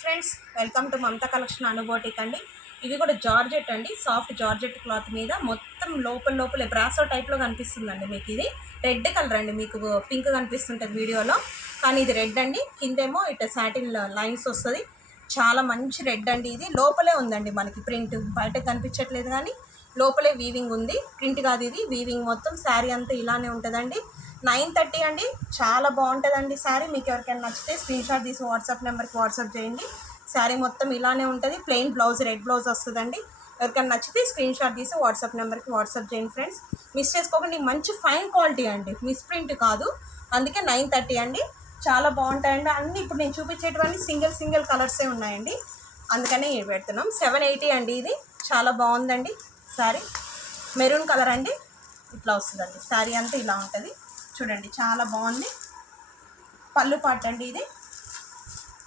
Friends, welcome to Mamata collection అనుబోటిక్ అండి. ఇది కూడా జార్జెట్ అండి, సాఫ్ట్ జార్జెట్ క్లాత్ మీద మొత్తం లోపల బ్రాసో టైప్లో కనిపిస్తుందండి. మీకు ఇది రెడ్ కలర్ అండి, మీకు పింక్ కనిపిస్తుంటుంది వీడియోలో, కానీ ఇది రెడ్ అండి. కిందేమో ఇట్లా సాటిన్ లైన్స్ వస్తుంది, చాలా మంచి రెడ్ అండి. ఇది లోపలే ఉందండి, మనకి ప్రింట్ బయటకు కనిపించట్లేదు కానీ లోపలే వీవింగ్ ఉంది, ప్రింట్ కాదు ఇది వీవింగ్. మొత్తం శారీ అంతా ఇలానే ఉంటుందండి. 930 అండి, చాలా బాగుంటుందండి శారీ. మీకు ఎవరికైనా నచ్చితే స్క్రీన్ షాట్ తీసి వాట్సాప్ నెంబర్కి వాట్సాప్ చేయండి. శారీ మొత్తం ఇలానే ఉంటుంది, ప్లెయిన్ బ్లౌజ్, రెడ్ బ్లౌజ్ వస్తుందండి. ఎవరికైనా నచ్చితే స్క్రీన్ షాట్ తీసి వాట్సాప్ నెంబర్కి వాట్సాప్ చేయండి ఫ్రెండ్స్. మిస్ చేసుకోకండి, మంచి ఫైన్ క్వాలిటీ అండి, మిస్ ప్రింట్ కాదు. అందుకే 930 అండి, చాలా బాగుంటాయండి. అన్నీ ఇప్పుడు నేను చూపించేటువంటి సింగిల్ కలర్సే ఉన్నాయండి, అందుకనే పెడుతున్నాం. 780 అండి, ఇది చాలా బాగుందండి శారీ. మెరూన్ కలర్ అండి, ఇట్లా వస్తుందండి శారీ అంతా ఇలా ఉంటుంది చూడండి, చాలా బాగుంది. పళ్ళు పాటు అండి, ఇది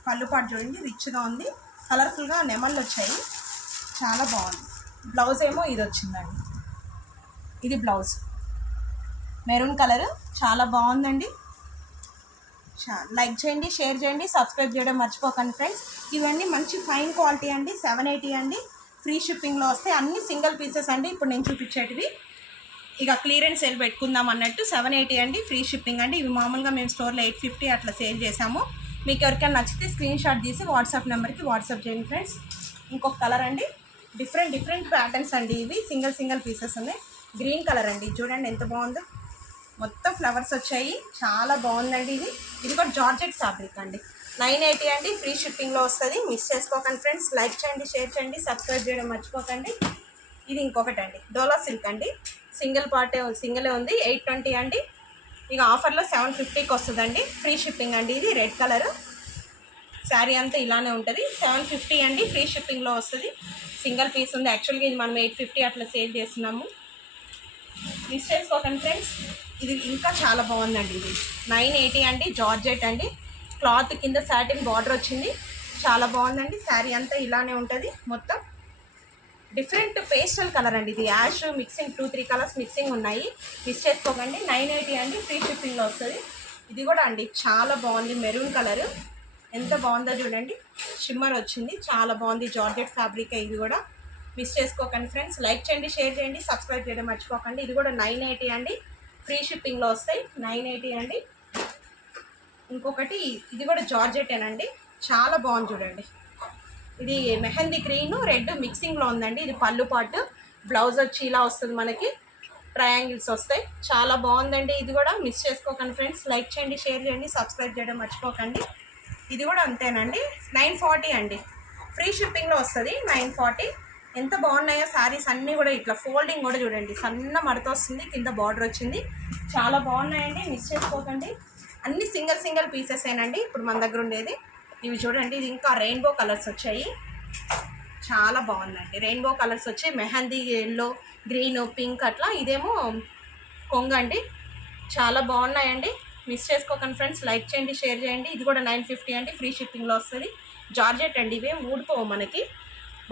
పళ్ళు పాటు చూడండి, రిచ్గా ఉంది, కలర్ఫుల్గా నెమళ్ళు వచ్చాయి, చాలా బాగుంది. బ్లౌజ్ ఏమో ఇది వచ్చిందండి, ఇది బ్లౌజ్ మెరూన్ కలర్, చాలా బాగుందండి. లైక్ చేయండి, షేర్ చేయండి, సబ్స్క్రైబ్ చేయడం మర్చిపోకండి ఫ్రెండ్స్. ఇవన్నీ మంచి ఫైన్ క్వాలిటీ అండి. 780 అండి, ఫ్రీ షిప్పింగ్లో వస్తాయి. అన్ని సింగిల్ పీసెస్ అండి ఇప్పుడు నేను చూపించేటివి. ఇక క్లియరెన్స్ సేల్ పెట్టుకుందాం అన్నట్టు 780 అండి, ఫ్రీ షిప్పింగ్ అండి. ఇవి మామూలుగా మేము స్టోర్లో 850 అట్లా సేల్ చేసాము. మీకు ఎవరికైనా నచ్చితే స్క్రీన్ షాట్ తీసి వాట్సాప్ నెంబర్కి వాట్సాప్ చేయండి ఫ్రెండ్స్. ఇంకొక కలర్ అండి, డిఫరెంట్ ప్యాటర్న్స్ అండి. ఇవి సింగిల్ పీసెస్ ఉన్నాయి. గ్రీన్ కలర్ అండి, చూడండి ఎంత బాగుందో, మొత్తం ఫ్లవర్స్ వచ్చాయి, చాలా బాగుందండి. ఇది కూడా జార్జెట్ ఫ్యాబ్రిక్ అండి. 980 అండి, ఫ్రీ షిప్పింగ్లో వస్తుంది. మిస్ చేసుకోకండి ఫ్రెండ్స్. లైక్ చేయండి, షేర్ చేయండి, సబ్స్క్రైబ్ చేయడం మర్చిపోకండి. ఇది ఇంకొకటి అండి, డోలా సిల్క్ అండి, సింగిలే ఉంది. 820 అండి, ఇక ఆఫర్లో 750కి వస్తుందండి, ఫ్రీ షిప్పింగ్ అండి. ఇది రెడ్ కలర్, శారీ అంతా ఇలానే ఉంటుంది. 750 అండి, ఫ్రీ షిప్పింగ్లో వస్తుంది. సింగిల్ పీస్ ఉంది. యాక్చువల్గా ఇది మనం 850 అట్లా సేల్ చేస్తున్నాము. మిస్ చేసుకోకండి ఫ్రెండ్స్. ఇది ఇంకా చాలా బాగుందండి. ఇది 980 అండి, జార్జెట్ అండి, క్లాత్ కింద సాటిన్ బార్డర్ వచ్చింది, చాలా బాగుందండి. శారీ అంతా ఇలానే ఉంటుంది, మొత్తం డిఫరెంట్ పేస్టల్ కలర్ అండి. ఇది యాష్ మిక్సింగ్, 2-3 కలర్స్ మిక్సింగ్ ఉన్నాయి, మిస్ చేసుకోకండి. 980 అండి, ఫ్రీ షిప్పింగ్లో వస్తుంది. ఇది కూడా అండి చాలా బాగుంది, మెరూన్ కలర్, ఎంత బాగుందో చూడండి, షిమ్మర్ వచ్చింది, చాలా బాగుంది. జార్జెట్ ఫ్యాబ్రిక్ ఇది కూడా, మిస్ చేసుకోకండి ఫ్రెండ్స్. లైక్ చేయండి, షేర్ చేయండి, సబ్స్క్రైబ్ చేయడం మర్చిపోకండి. ఇది కూడా 980 అండి, ఫ్రీ షిప్పింగ్లో వస్తాయి. 980 అండి. ఇంకొకటి ఇది కూడా జార్జెటేనండి, చాలా బాగుంది చూడండి. ఇది మెహందీ గ్రీన్ రెడ్ మిక్సింగ్లో ఉందండి. ఇది పళ్ళు పాటు, బ్లౌజ్ వచ్చి ఇలా వస్తుంది, మనకి ట్రయాంగిల్స్ వస్తాయి, చాలా బాగుందండి. ఇది కూడా మిస్ చేసుకోకండి ఫ్రెండ్స్. లైక్ చేయండి, షేర్ చేయండి, సబ్స్క్రైబ్ చేయడం మర్చిపోకండి. ఇది కూడా అంతేనండి, 940 అండి, ఫ్రీ షిప్పింగ్లో వస్తుంది. 940, ఎంత బాగున్నాయో శారీస్ అన్నీ కూడా. ఇట్లా ఫోల్డింగ్ కూడా చూడండి, సన్న మడత వస్తుంది, కింద బార్డర్ వచ్చింది, చాలా బాగున్నాయండి, మిస్ చేసుకోకండి. అన్ని సింగిల్ పీసెస్ ఏనండి ఇప్పుడు మన దగ్గర ఉండేది. ఇవి చూడండి, ఇది ఇంకా రెయిన్బో కలర్స్ వచ్చాయి, చాలా బాగుందండి. రెయిన్బో కలర్స్ వచ్చాయి, మెహందీ ఎల్లో, గ్రీన్, పింక్ అట్లా. ఇదేమో కొంగ అండి, చాలా బాగున్నాయండి, మిస్ చేసుకోకండి ఫ్రెండ్స్. లైక్ చేయండి, షేర్ చేయండి. ఇది కూడా 950 అండి, ఫ్రీ షిప్పింగ్లో వస్తుంది. జార్జెట్ అండి, ఇవే ఊడిపోవు, మనకి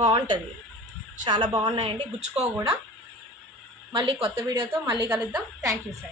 బాగుంటుంది, చాలా బాగున్నాయండి, గుచ్చుకో కూడా. మళ్ళీ కొత్త వీడియోతో మళ్ళీ కలుద్దాం. Thank you friends.